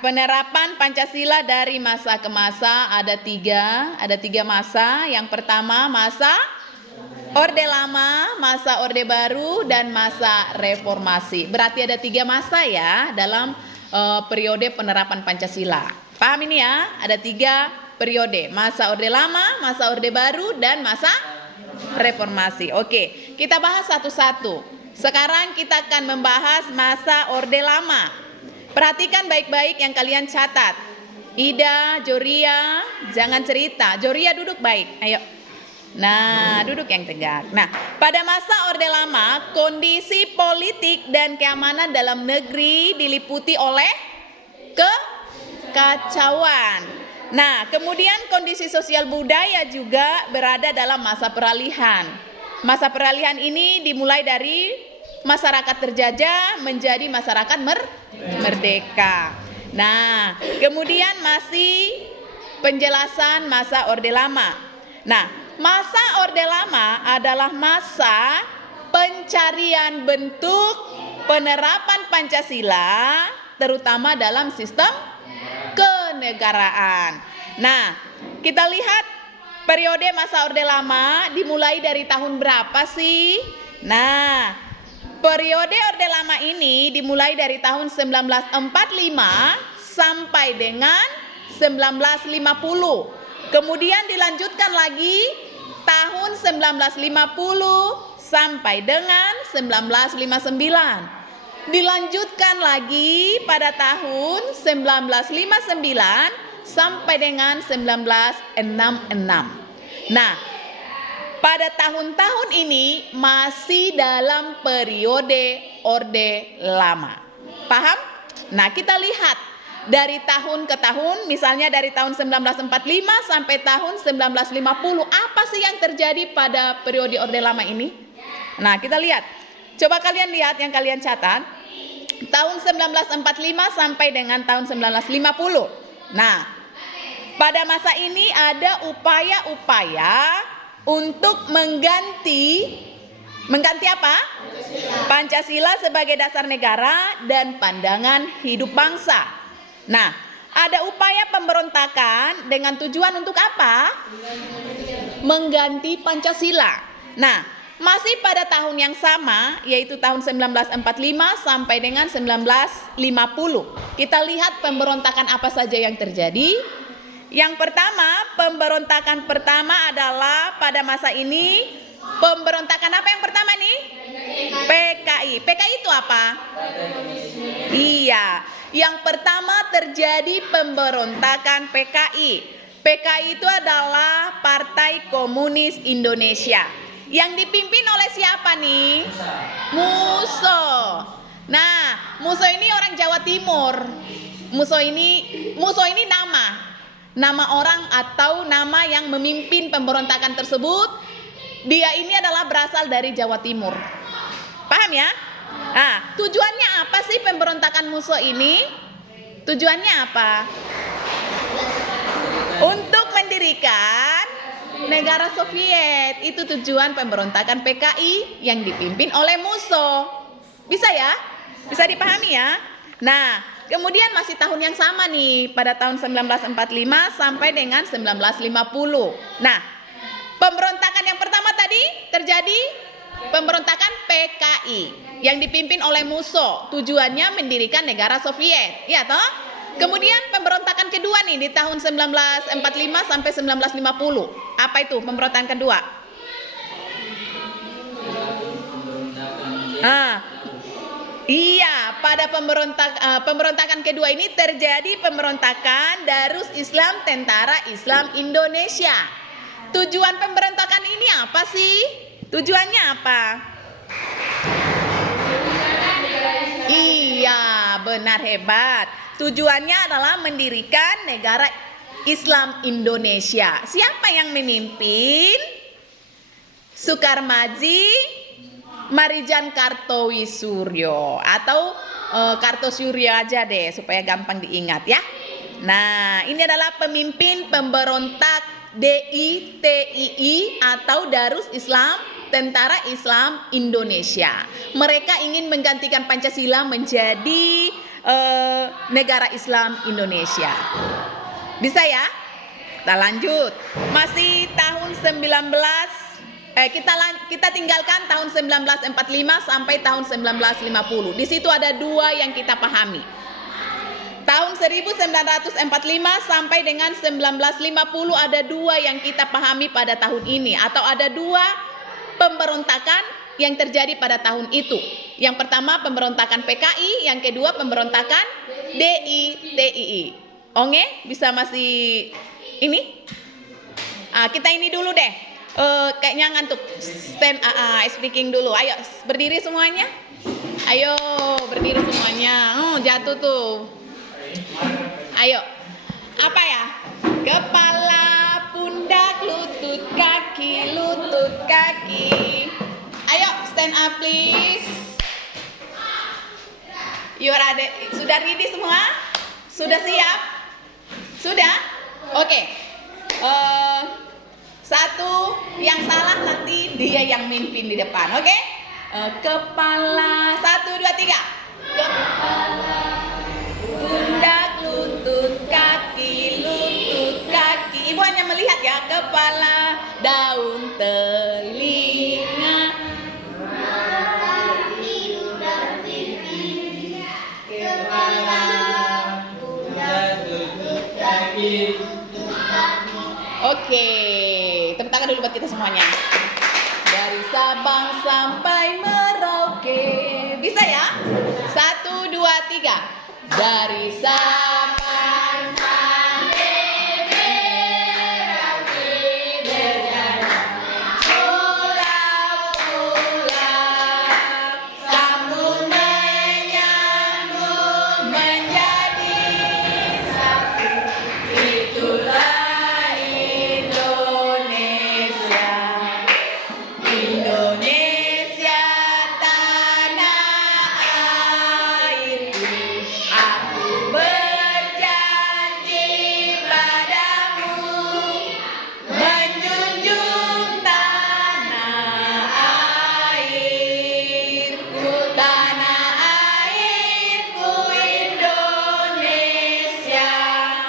penerapan Pancasila dari masa ke masa ada tiga masa. Yang pertama masa Orde Lama, masa Orde Baru, dan masa Reformasi. Berarti ada 3 masa ya dalam periode penerapan Pancasila. Paham ini ya? Ada 3 periode, masa Orde Lama, masa Orde Baru, dan masa Reformasi. Oke, kita bahas satu-satu. Sekarang kita akan membahas masa Orde Lama. Perhatikan baik-baik yang kalian catat. Ida, Joria, jangan cerita. Joria duduk baik, ayo. Nah, duduk yang tegak. Nah, pada masa Orde Lama, kondisi politik dan keamanan dalam negeri diliputi oleh kekacauan. Nah, kemudian kondisi sosial budaya juga berada dalam masa peralihan. Masa peralihan ini dimulai dari masyarakat terjajah menjadi masyarakat merdeka. Nah, kemudian masih penjelasan masa Orde Lama. Nah, masa Orde Lama adalah masa pencarian bentuk penerapan Pancasila, terutama dalam sistem kenegaraan. Nah, kita lihat periode masa Orde Lama dimulai dari tahun berapa sih? Nah, periode Orde Lama ini dimulai dari tahun 1945 sampai dengan 1950. Kemudian dilanjutkan lagi tahun 1950 sampai dengan 1959. Dilanjutkan lagi pada tahun 1959 sampai dengan 1966. Nah, pada tahun-tahun ini masih dalam periode Orde Lama. Paham? Nah, kita lihat dari tahun ke tahun, misalnya dari tahun 1945 sampai tahun 1950, apa sih yang terjadi pada periode Orde Lama ini? Nah, kita lihat. Coba kalian lihat yang kalian catat. Tahun 1945 sampai dengan tahun 1950. Nah, pada masa ini ada upaya-upaya untuk mengganti apa? Pancasila sebagai dasar negara dan pandangan hidup bangsa. Nah, ada upaya pemberontakan dengan tujuan untuk apa? Mengganti Pancasila. Nah, masih pada tahun yang sama, yaitu tahun 1945 sampai dengan 1950. Kita lihat pemberontakan apa saja yang terjadi. Yang pertama, pemberontakan pertama adalah pada masa ini, pemberontakan apa yang pertama nih? PKI. PKI itu apa? Iya, yang pertama terjadi pemberontakan PKI. PKI itu adalah Partai Komunis Indonesia. Yang dipimpin oleh siapa nih? Musso. Nah, Musso ini orang Jawa Timur. Musso ini nama orang atau nama yang memimpin pemberontakan tersebut. Dia ini adalah berasal dari Jawa Timur. Paham ya? Nah, tujuannya apa sih pemberontakan Musso ini? Tujuannya apa? Untuk mendirikan negara Soviet. Itu tujuan pemberontakan PKI yang dipimpin oleh Musso. Bisa ya? Bisa dipahami ya? Nah, kemudian masih tahun yang sama nih, pada tahun 1945 sampai dengan 1950. Nah, pemberontakan yang pertama tadi terjadi pemberontakan PKI yang dipimpin oleh Musso. Tujuannya mendirikan negara Soviet. Ya toh? Kemudian pemberontakan kedua nih di tahun 1945 sampai 1950. Apa itu pemberontakan kedua? Iya, pada pemberontakan kedua ini terjadi pemberontakan Darus Islam Tentara Islam Indonesia. Tujuan pemberontakan ini apa sih? Tujuannya apa? Iya, benar, hebat. Tujuannya adalah mendirikan negara Islam Indonesia. Siapa yang memimpin? Sukarmaji, Marijan Kartowissuryo, atau Kartosuryo aja deh supaya gampang diingat ya. Nah, ini adalah pemimpin pemberontak DITII atau Darus Islam Tentara Islam Indonesia. Mereka ingin menggantikan Pancasila menjadi negara Islam Indonesia. Bisa ya? Kita lanjut. Masih tahun 19 kita tinggalkan tahun 1945 sampai tahun 1950. Di situ ada dua yang kita pahami. Tahun 1945 sampai dengan 1950 ada dua yang kita pahami pada tahun ini, atau ada dua pemberontakan yang terjadi pada tahun itu. Yang pertama pemberontakan PKI, yang kedua pemberontakan DITII. Onge, bisa masih ini? Kita ini dulu deh. Kayaknya ngantuk. Stand speaking dulu. Ayo berdiri semuanya. Ayo berdiri semuanya. Jatuh tuh. Ayo. Apa ya? Kepala, pundak, lutut, kaki, lutut, kaki. Ayo stand up please. Sudah ready semua? Sudah siap? Sudah? Oke. Satu yang salah nanti dia yang mimpin di depan. Oke? Kepala, 1, 2, 3. Kepala, pundak, lutut, kaki, lutut, kaki. Ibu hanya melihat ya. Kepala, daun, telinga, oke, tepuk tangan dulu buat kita semuanya. Dari Sabang sampai Merauke. Bisa ya? 1, 2, 3. Dari Sabang sampai Merauke, berjalan pulau-pulau, sambung menyambung menjadi satu. Itulah Indonesia, tanah airku. Aku berjanji padamu, menjunjung tanah airku, Indonesia.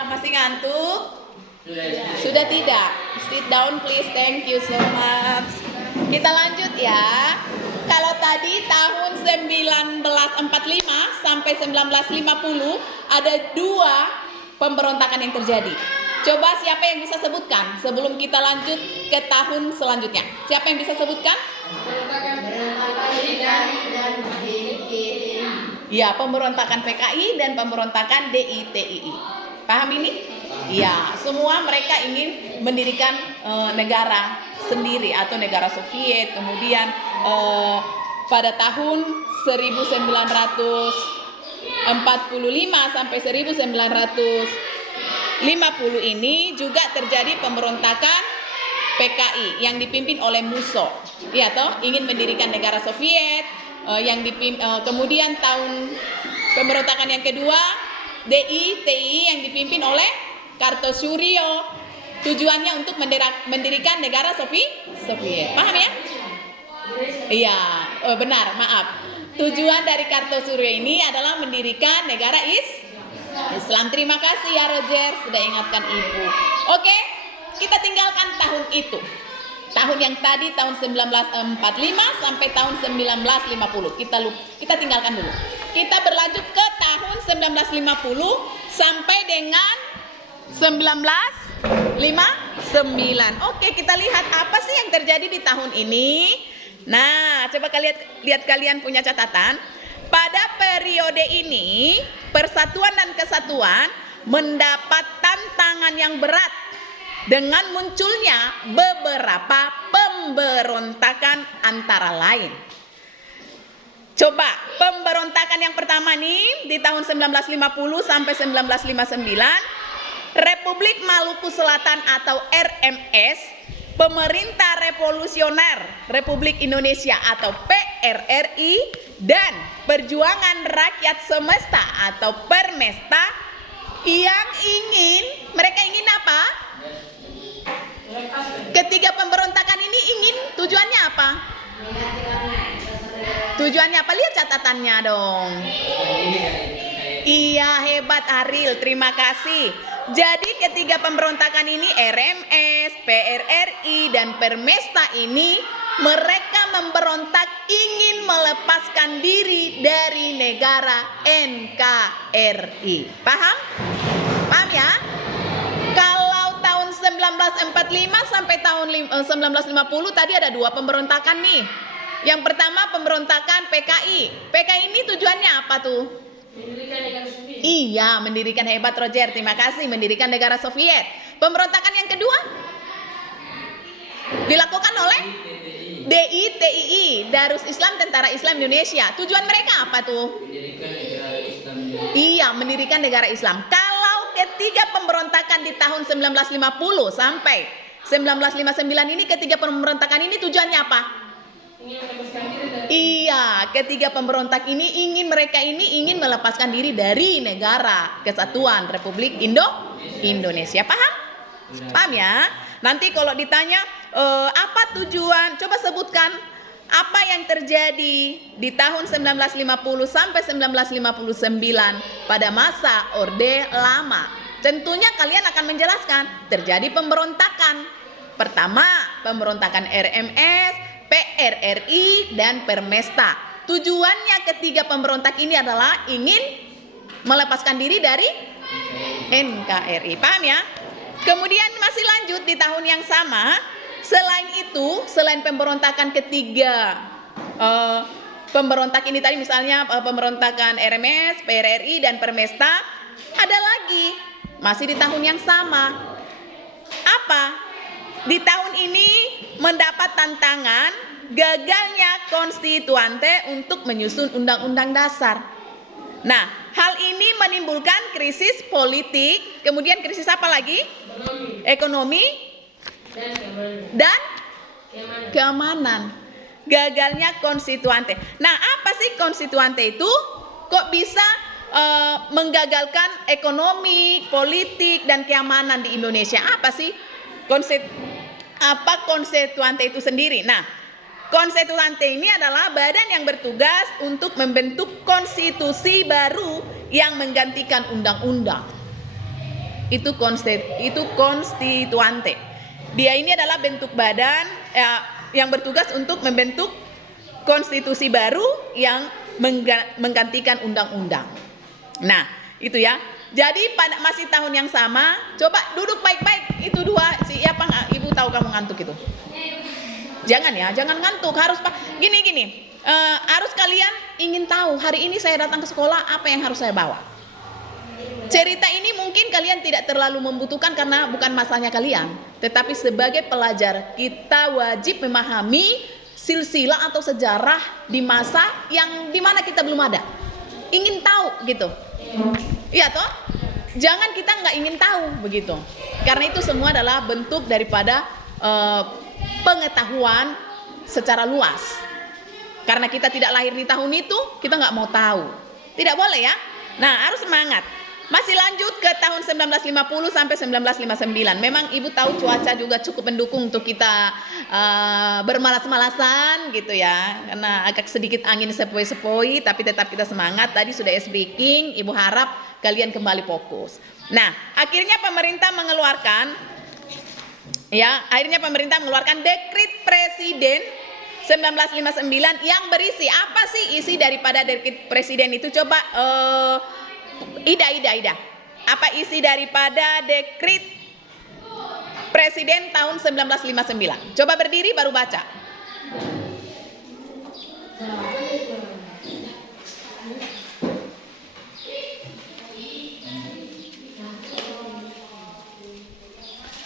Masih ngantuk? Sudah tidak? Sit down please, thank you so much. Kita lanjut ya. Kalau tadi tahun 1945 sampai 1950 ada dua pemberontakan yang terjadi. Coba siapa yang bisa sebutkan sebelum kita lanjut ke tahun selanjutnya? Siapa yang bisa sebutkan? Ya, pemberontakan PKI dan pemberontakan DITII. Paham ini? Ya, semua mereka ingin mendirikan negara sendiri atau negara Soviet. Kemudian pada tahun 1945 sampai 1950 ini juga terjadi pemberontakan PKI yang dipimpin oleh Musso. Ya toh, ingin mendirikan negara Soviet kemudian tahun pemberontakan yang kedua DITII yang dipimpin oleh Kartosuryo. Tujuannya untuk mendirikan negara Soviet. Paham ya? Iya, benar, maaf. Tujuan dari Kartosuryo ini adalah mendirikan negara Islam. Terima kasih ya Roger, sudah ingatkan Ibu. Oke, kita tinggalkan tahun itu. Tahun yang tadi tahun 1945 sampai tahun 1950. Kita tinggalkan dulu. Kita berlanjut ke tahun 1950 sampai dengan 1959. Oke, kita lihat apa sih yang terjadi di tahun ini. Nah, coba lihat kalian punya catatan. Pada periode ini, persatuan dan kesatuan mendapat tantangan yang berat dengan munculnya beberapa pemberontakan antara lain. Coba, pemberontakan yang pertama nih di tahun 1950 sampai 1959. Republik Maluku Selatan atau RMS, Pemerintah Revolusioner Republik Indonesia atau PRRI, dan Perjuangan Rakyat Semesta atau Permesta yang mereka ingin apa? Ketiga pemberontakan ini tujuannya apa? Tujuannya apa? Lihat catatannya dong. Iya, hebat Ariel, terima kasih. Jadi ketiga pemberontakan ini, RMS, PRRI, dan Permesta ini, mereka memberontak ingin melepaskan diri dari negara NKRI. Paham? Paham ya? Kalau tahun 1945 sampai tahun 1950 tadi ada dua pemberontakan nih. Yang pertama pemberontakan PKI. PKI ini tujuannya apa tuh? Mendirikan negara Soviet. Iya, mendirikan, hebat Roger, terima kasih, mendirikan negara Soviet. Pemberontakan yang kedua dilakukan oleh DITII, Darus Islam Tentara Islam Indonesia. Tujuan mereka apa tuh? Mendirikan negara Islam. Iya, mendirikan negara Islam. Kalau ketiga pemberontakan di tahun 1950 sampai 1959 ini, ketiga pemberontakan ini tujuannya apa? Ingin melepaskan diri dari Iya, ketiga pemberontak ini mereka ingin melepaskan diri dari negara Kesatuan Republik Indonesia. Paham? Paham ya? Nanti kalau ditanya apa tujuan, coba sebutkan apa yang terjadi di tahun 1950 sampai 1959 pada masa Orde Lama. Tentunya kalian akan menjelaskan terjadi pemberontakan. Pertama, pemberontakan RMS, PRRI, dan Permesta. Tujuannya ketiga pemberontak ini adalah ingin melepaskan diri dari NKRI. Paham ya? Kemudian masih lanjut di tahun yang sama. Selain itu, selain pemberontakan ketiga pemberontak ini tadi, misalnya pemberontakan RMS, PRRI, dan Permesta, ada lagi masih di tahun yang sama. Apa? Di tahun ini mendapat tantangan gagalnya konstituante untuk menyusun undang-undang dasar. Nah, hal ini menimbulkan krisis politik, kemudian krisis apa lagi? Ekonomi dan keamanan. Gagalnya konstituante. Nah, apa sih konstituante itu? Kok bisa menggagalkan ekonomi, politik, dan keamanan di Indonesia? Apa sih konstituante itu sendiri? Nah, konstituante ini adalah badan yang bertugas untuk membentuk konstitusi baru yang menggantikan undang-undang. Itu konstituante. Dia ini adalah bentuk badan yang bertugas untuk membentuk konstitusi baru yang menggantikan undang-undang. Nah, itu ya. Jadi pada masih tahun yang sama, coba duduk baik-baik. Itu dua, siapa ibu tahu kamu ngantuk itu? Jangan ya, jangan ngantuk. Harus gini. Harus kalian ingin tahu hari ini saya datang ke sekolah apa yang harus saya bawa. Cerita ini mungkin kalian tidak terlalu membutuhkan karena bukan masanya kalian. Tetapi sebagai pelajar kita wajib memahami silsilah atau sejarah di masa yang dimana kita belum ada. Ingin tahu gitu. Iya toh? Jangan kita nggak ingin tahu begitu. Karena itu semua adalah bentuk daripada pengetahuan secara luas. Karena kita tidak lahir di tahun itu, kita nggak mau tahu. Tidak boleh ya. Nah, harus semangat. Masih lanjut ke tahun 1950 sampai 1959. Memang ibu tahu cuaca juga cukup mendukung untuk kita bermalas-malasan gitu ya. Karena agak sedikit angin sepoi-sepoi, tapi tetap kita semangat. Tadi sudah ice breaking, ibu harap kalian kembali fokus. Nah, akhirnya pemerintah mengeluarkan dekret presiden 1959 yang berisi apa sih isi daripada dekret presiden itu? Coba Ida. Apa isi daripada dekret presiden tahun 1959? Coba berdiri baru baca.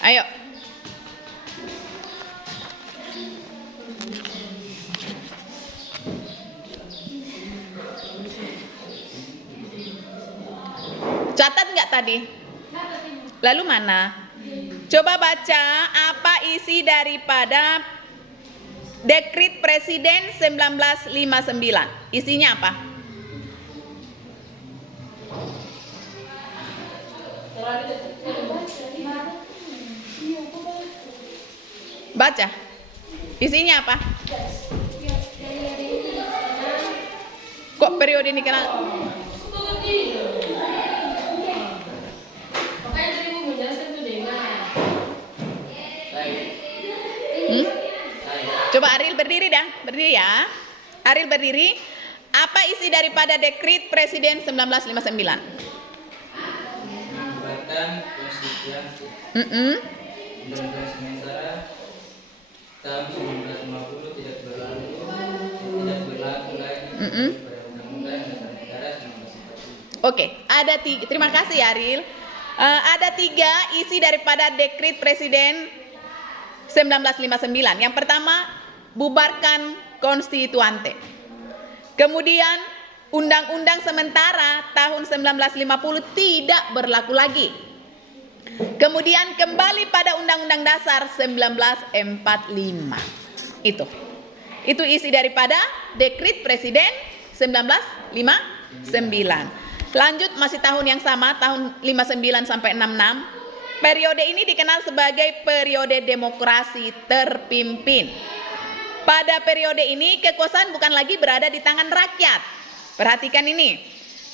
Ayo. Catat nggak tadi? Lalu mana? Coba baca apa isi daripada dekret presiden 1959. Isinya apa? Baca. Isinya apa? Kok periode ini kenal? Coba Ariel berdiri dah, berdiri ya. Ariel berdiri. Apa isi daripada Dekrit Presiden 1959? Membuatkan konstitusi Undang-Undang sementara tahun 1950 tidak berlaku lagi pada Undang-Undang Dasar Negara 1945. Oke, ada tiga. Terima kasih Ariel. Ada tiga isi daripada Dekrit Presiden 1959. Yang pertama, bubarkan konstituante. Kemudian, Undang-Undang sementara tahun 1950 tidak berlaku lagi. Kemudian kembali pada Undang-Undang Dasar 1945. Itu isi daripada Dekrit Presiden 1959. Lanjut masih tahun yang sama, tahun 59 sampai 66. Periode ini dikenal sebagai periode demokrasi terpimpin. Pada periode ini kekuasaan bukan lagi berada di tangan rakyat. Perhatikan ini.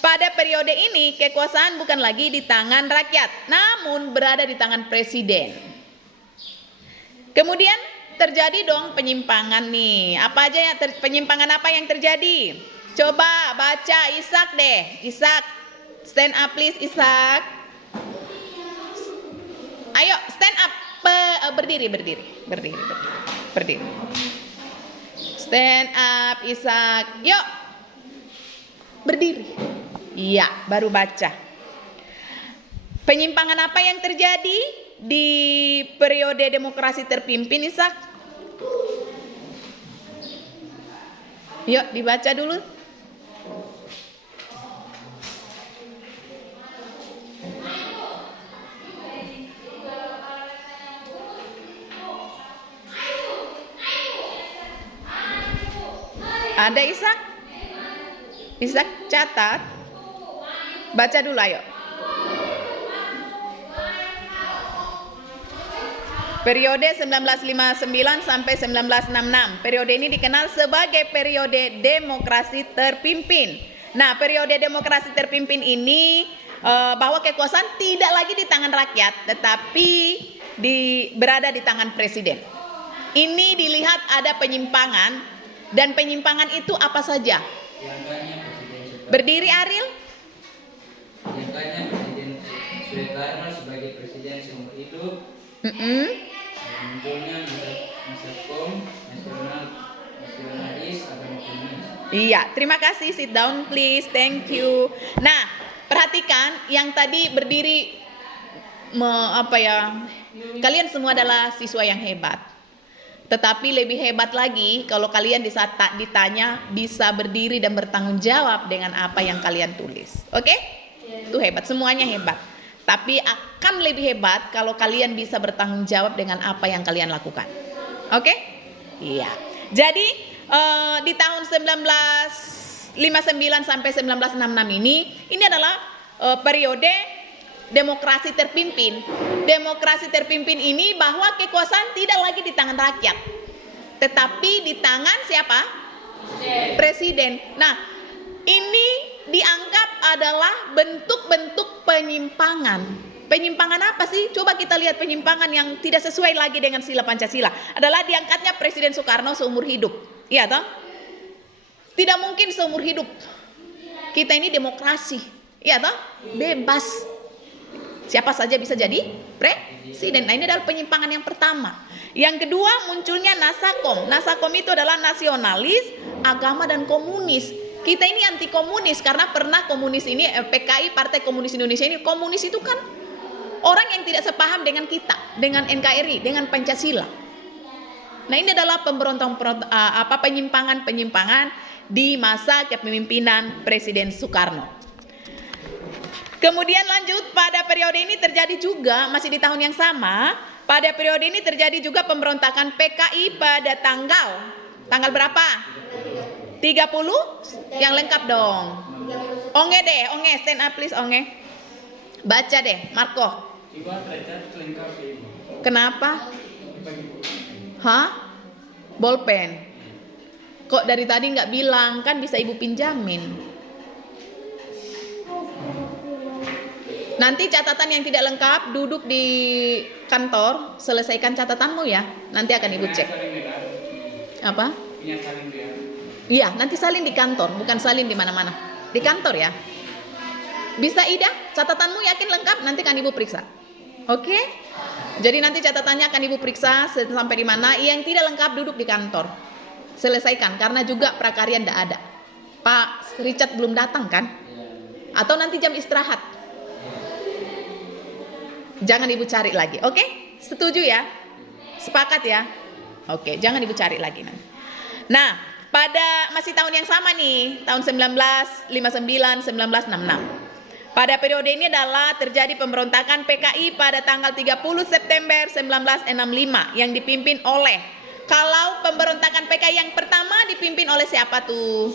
Pada periode ini kekuasaan bukan lagi di tangan rakyat, namun berada di tangan presiden. Kemudian terjadi dong penyimpangan nih. Apa aja ya penyimpangan apa yang terjadi? Coba baca Ishak deh. Ishak, stand up please Ishak. Ayo stand up. Berdiri. Stand up Ishak. Yuk. Berdiri. Iya, baru baca. Penyimpangan apa yang terjadi di periode demokrasi terpimpin Ishak? Yuk dibaca dulu. Ada Ishak? Ishak catat. Baca dulu ayo. Periode 1959 sampai 1966. Periode ini dikenal sebagai periode demokrasi terpimpin. Nah, periode demokrasi terpimpin ini bahwa kekuasaan tidak lagi di tangan rakyat, tetapi berada di tangan presiden. Ini dilihat ada penyimpangan. Dan penyimpangan itu apa saja? Berdiri Ariel. Diangkatnya Presiden Soekarno sebagai presiden seumur hidup. Munculnya Masakom nasionalis agama komunis. Iya, terima kasih. Sit down please. Thank you. Nah, perhatikan yang tadi berdiri kalian semua adalah siswa yang hebat. Tetapi lebih hebat lagi kalau kalian di saat ditanya bisa berdiri dan bertanggung jawab dengan apa yang kalian tulis. Oke? Itu hebat, semuanya hebat. Tapi akan lebih hebat kalau kalian bisa bertanggung jawab dengan apa yang kalian lakukan. Oke? Iya. Jadi di tahun 1959 sampai 1966 ini adalah periode demokrasi terpimpin. Demokrasi terpimpin ini bahwa kekuasaan tidak lagi di tangan rakyat, tetapi di tangan siapa? Presiden. Nah, ini dianggap adalah bentuk-bentuk penyimpangan. Penyimpangan apa sih? Coba kita lihat penyimpangan yang tidak sesuai lagi dengan sila Pancasila. Adalah diangkatnya Presiden Soekarno seumur hidup. Iya toh? Tidak mungkin seumur hidup. Kita ini demokrasi. Iya toh? Bebas. Siapa saja bisa jadi presiden. Nah, ini adalah penyimpangan yang pertama. Yang kedua munculnya Nasakom. Nasakom itu adalah nasionalis, agama dan komunis. Kita ini anti komunis karena pernah komunis ini PKI Partai Komunis Indonesia ini komunis itu kan orang yang tidak sepaham dengan kita, dengan NKRI, dengan Pancasila. Nah, ini adalah penyimpangan-penyimpangan di masa kepemimpinan Presiden Soekarno. Kemudian lanjut pada periode ini terjadi juga masih di tahun yang sama. Pada periode ini terjadi juga pemberontakan PKI pada tanggal berapa? 30? Yang lengkap dong. Onge stand up please Onge. Baca deh Marco. Kenapa? Hah? Bolpen. Kok dari tadi nggak bilang? Kan bisa ibu pinjamin. Nanti catatan yang tidak lengkap duduk di kantor, selesaikan catatanmu ya. Nanti akan ibu cek. Apa? Ingat saling dia. Iya, nanti salin di kantor, bukan salin di mana-mana. Di kantor ya. Bisa Ida? Catatanmu yakin lengkap? Nanti kan Ibu periksa. Oke? Jadi nanti catatannya akan Ibu periksa sampai di mana. Yang tidak lengkap duduk di kantor. Selesaikan, karena juga prakarya ndak ada. Pak Richard belum datang kan? Atau nanti jam istirahat. Jangan Ibu cari lagi, oke? Setuju ya? Sepakat ya? Oke, jangan Ibu cari lagi nanti. Nah, pada masih tahun yang sama nih, tahun 1959, 1966. Pada periode ini adalah terjadi pemberontakan PKI pada tanggal 30 September 1965 yang dipimpin oleh, kalau pemberontakan PKI yang pertama dipimpin oleh siapa tuh?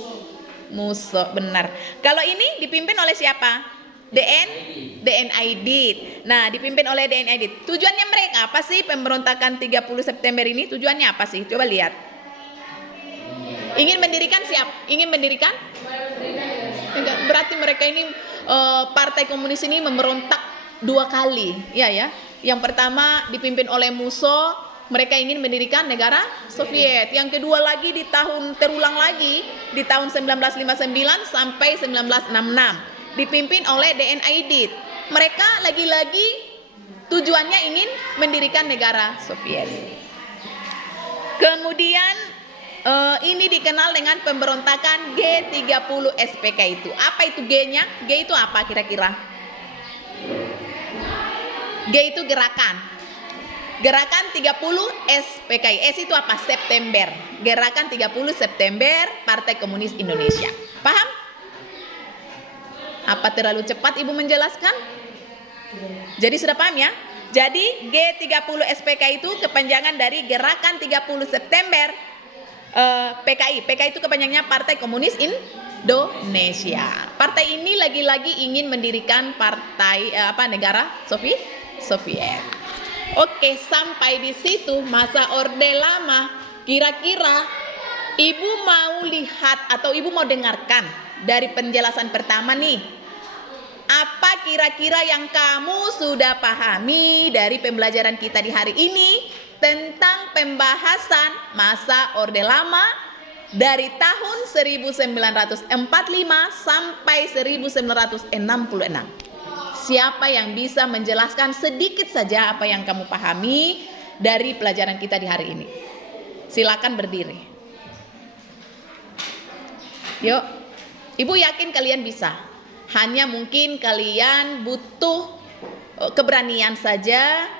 Musso, benar. Kalau ini dipimpin oleh siapa? DNID. Nah, dipimpin oleh DNID. Tujuannya mereka apa sih pemberontakan 30 September ini? Tujuannya apa sih? Coba lihat. Ingin mendirikan siapa? Ingin mendirikan? Enggak, berarti mereka ini Partai Komunis ini memberontak 2 kali. Ya. Yang pertama dipimpin oleh Musso, mereka ingin mendirikan negara Soviet. Yang kedua lagi terulang lagi di tahun 1959 sampai 1966. Dipimpin oleh DNID. Mereka lagi-lagi tujuannya ingin mendirikan negara Soviet. Kemudian ini dikenal dengan pemberontakan G30 SPK itu. Apa itu G-nya? G itu apa kira-kira? G itu gerakan. Gerakan 30 SPKI. S itu apa? September. Gerakan 30 September Partai Komunis Indonesia. Paham? Apa terlalu cepat Ibu menjelaskan? Jadi sudah paham ya? Jadi G30 SPK itu kepanjangan dari Gerakan 30 September PKI. PKI itu kepanjangannya Partai Komunis Indonesia. Partai ini lagi-lagi ingin mendirikan negara Soviet. Oke, sampai di situ masa Orde Lama. Kira-kira Ibu mau lihat atau Ibu mau dengarkan dari penjelasan pertama nih, apa kira-kira yang kamu sudah pahami dari pembelajaran kita di hari ini tentang pembahasan masa Orde Lama dari tahun 1945 sampai 1966. Siapa yang bisa menjelaskan sedikit saja apa yang kamu pahami dari pelajaran kita di hari ini? Silakan berdiri. Yuk. Ibu yakin kalian bisa. Hanya mungkin kalian butuh keberanian saja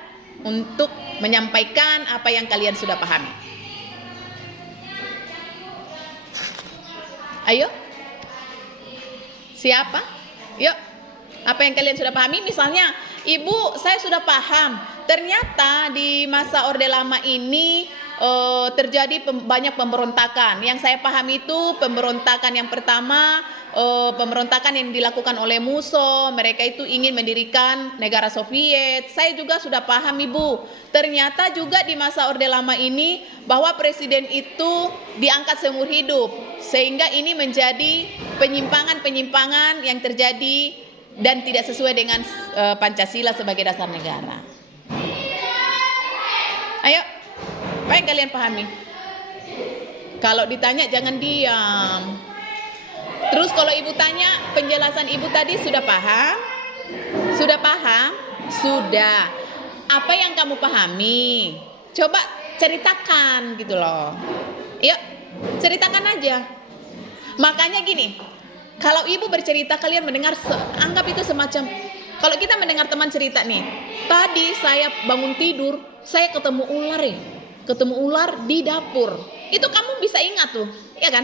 untuk menyampaikan apa yang kalian sudah pahami. Ayo. Siapa? Yuk. Apa yang kalian sudah pahami? Misalnya, Ibu, saya sudah paham. Ternyata di masa Orde Lama ini terjadi banyak pemberontakan. Yang saya pahami itu pemberontakan yang pertama, pemberontakan yang dilakukan oleh Musso. Mereka itu ingin mendirikan negara Soviet. Saya juga sudah paham Ibu. Ternyata juga di masa Orde Lama ini bahwa presiden itu diangkat seumur hidup. Sehingga ini menjadi penyimpangan-penyimpangan yang terjadi dan tidak sesuai dengan Pancasila sebagai dasar negara. Ayo, apa yang kalian pahami? Kalau ditanya jangan diam. Terus kalau Ibu tanya, penjelasan Ibu tadi sudah paham? Sudah paham? Sudah. Apa yang kamu pahami? Coba ceritakan gitu loh. Yuk, ceritakan aja. Makanya gini, kalau Ibu bercerita kalian mendengar, anggap itu semacam, kalau kita mendengar teman cerita nih, tadi saya bangun tidur, saya ketemu ular ya. Ketemu ular di dapur. Itu kamu bisa ingat tuh, ya kan?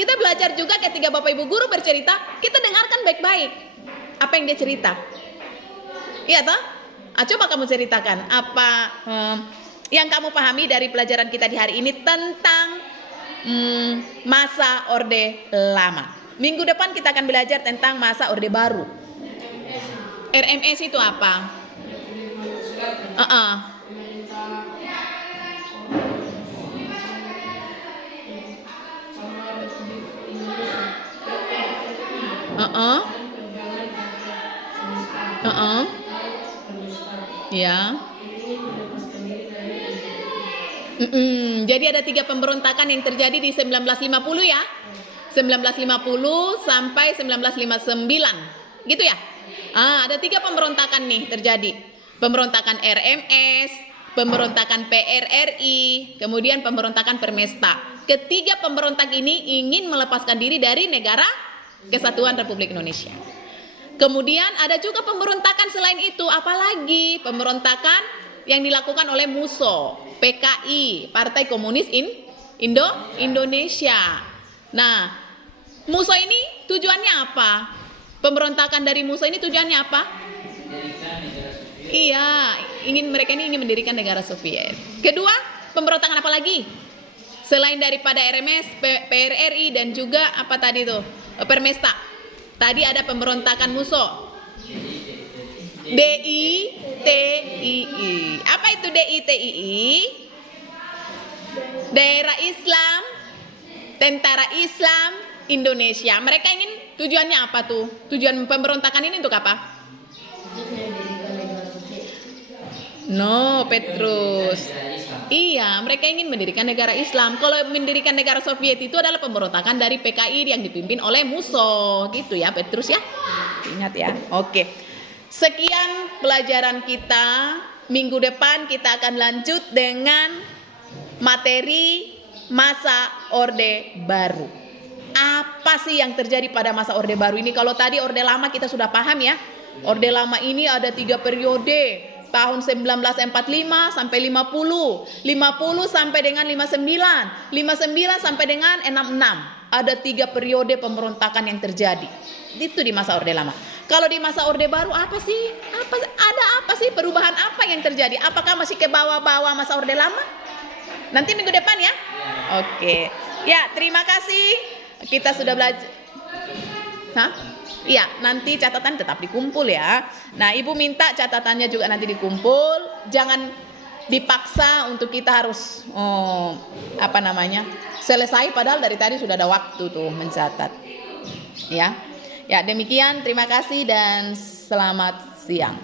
Kita belajar juga ketika Bapak Ibu guru bercerita, kita dengarkan baik-baik apa yang dia cerita. Iya toh? Coba kamu ceritakan apa yang kamu pahami dari pelajaran kita di hari ini tentang masa Orde Lama. Minggu depan kita akan belajar tentang masa Orde Baru. RMS itu apa? Ya. Jadi ada 3 pemberontakan yang terjadi di 1950 ya. 1950 sampai 1959. Gitu ya. Ada 3 pemberontakan nih terjadi. Pemberontakan RMS, pemberontakan PRRI, kemudian pemberontakan Permesta. Ketiga pemberontak ini ingin melepaskan diri dari negara Kesatuan Republik Indonesia. Kemudian ada juga pemberontakan selain itu, apalagi pemberontakan yang dilakukan oleh MUSO, PKI, Partai Komunis Indonesia. Nah, MUSO ini tujuannya apa? Pemberontakan dari MUSO ini tujuannya apa? Mendirikan negara Soviet. Iya, mereka ini ingin mendirikan negara Soviet. Kedua, pemberontakan apa lagi? Selain daripada RMS, PRRI dan juga apa tadi tuh? Permesta. Tadi ada pemberontakan MUSO. DITII. Apa itu DITII? Daerah Islam, Tentara Islam Indonesia. Mereka ingin tujuannya apa tuh? Tujuan pemberontakan ini untuk apa? No, Petrus. Iya, mereka ingin mendirikan negara Islam. Kalau mendirikan negara Soviet itu adalah pemberontakan dari PKI yang dipimpin oleh MUSO. Gitu ya, Petrus ya. Ingat ya. Oke. Sekian pelajaran kita. Minggu depan kita akan lanjut dengan materi masa Orde Baru. Apa sih yang terjadi pada masa Orde Baru ini? Kalau tadi Orde Lama kita sudah paham ya. Orde Lama ini ada 3 periode. Tahun 1945 sampai 50, 50 sampai dengan 59, 59 sampai dengan 66. Ada 3 periode pemberontakan yang terjadi. Itu di masa Orde Lama. Kalau di masa Orde Baru apa sih? Ada apa sih, perubahan apa yang terjadi? Apakah masih ke bawah-bawah masa Orde Lama? Nanti minggu depan ya. Oke. Ya, terima kasih. Kita sudah belajar. Iya, nanti catatan tetap dikumpul ya. Nah, Ibu minta catatannya juga nanti dikumpul. Jangan dipaksa untuk kita harus selesai padahal dari tadi sudah ada waktu tuh mencatat. Ya. Ya, demikian. Terima kasih dan selamat siang.